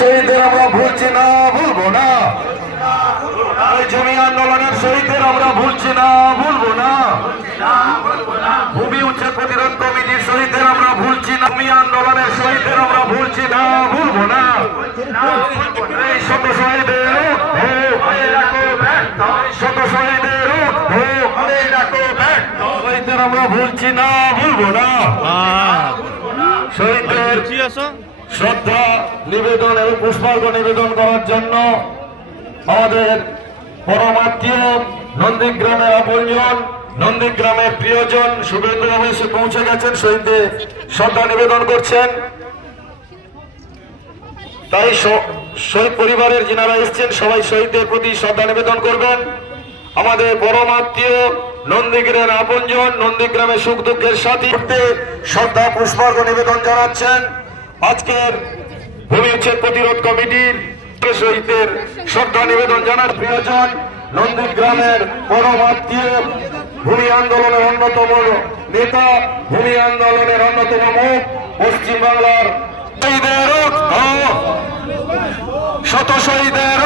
শহীদদের আমরা ভুলছি না, ভুলবো না। জমি আন্দোলনের শহীদদের আমরা ভুলছি না, ভুলবো না। ভূমি উচ্ছেদ প্রতিরোধ কমিটির শহীদদের আমরা ভুলছি না, ভূমি আন্দোলনের শহীদদের আমরা ভুলছি না, ভুলবো না। এই শত শহীদের শত শহীদের আমরা ভুলছি না, ভুলবো না। শ্রদ্ধা, নিবেদন এবং পুষ্পার্ঘ নিবেদন করার জন্য আমাদের পরমাত্মীয় নন্দীগ্রামের আপনজন নন্দীগ্রামের প্রিয়জন এসে পৌঁছে গেছেন, শহীদদের শ্রদ্ধা নিবেদন করছেন। তাই শহীদ পরিবারের যিনারা এসছেন, সবাই শহীদদের প্রতি শ্রদ্ধা নিবেদন করবেন। আমাদের পরমাত্মীয় নন্দীগ্রামের আপনজন, নন্দীগ্রামের সুখ দুঃখের সাথী। শ্রদ্ধা, পুষ্পার্ঘ নিবেদন জানাচ্ছেন। আজকের ভূমি উচ্ছেদ প্রতিরোধ কমিটির শহীদদের শ্রদ্ধা নিবেদন জানার প্রিয়জন নন্দীগ্রামের পরমাত্মীয় ভূমি আন্দোলনের অন্যতম নেতা ভূমি আন্দোলনের অন্যতম মুখ, পশ্চিমবাংলার শহীদের রক্ত শত শহীদের